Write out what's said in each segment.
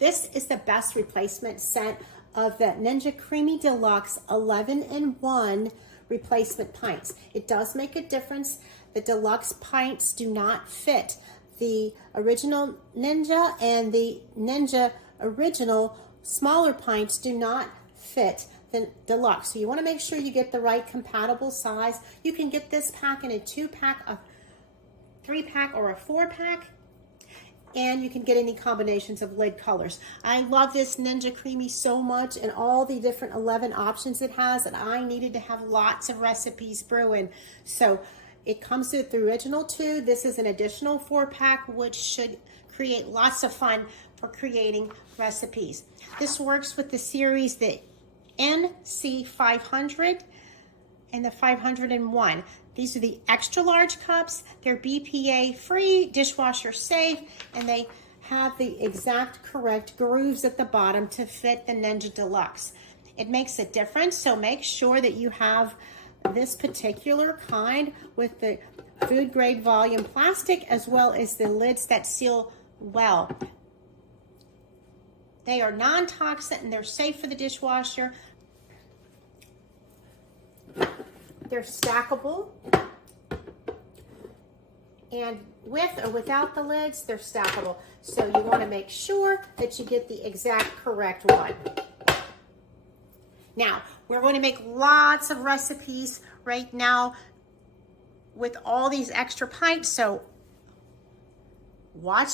This is the best replacement scent of the Ninja Creami Deluxe 11-in-1 replacement pints. It does make a difference. The deluxe pints do not fit the original Ninja, and the Ninja original smaller pints do not fit the deluxe. So you want to make sure you get the right compatible size. You can get this pack in a 2-pack, a 3-pack, or a 4-pack. And you can get any combinations of lid colors. I love this Ninja Creami so much, and all the different 11 options it has, and I needed to have lots of recipes brewing. So it comes with the original 2. This is an additional 4-pack, which should create lots of fun for creating recipes. This works with the series, the NC500 and the 501. These are the extra large cups. They're BPA-free, dishwasher safe, and they have the exact correct grooves at the bottom to fit the Ninja Deluxe. It makes a difference, so make sure that you have this particular kind with the food grade volume plastic, as well as the lids that seal well. They are non-toxic and they're safe for the dishwasher. They're stackable, and with or without the lids, they're stackable. So you want to make sure that you get the exact correct one. Now, we're going to make lots of recipes right now with all these extra pints, so watch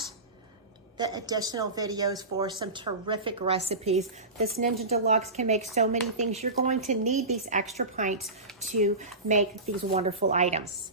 the additional videos for some terrific recipes. This Ninja Deluxe can make so many things. You're going to need these extra pints to make these wonderful items.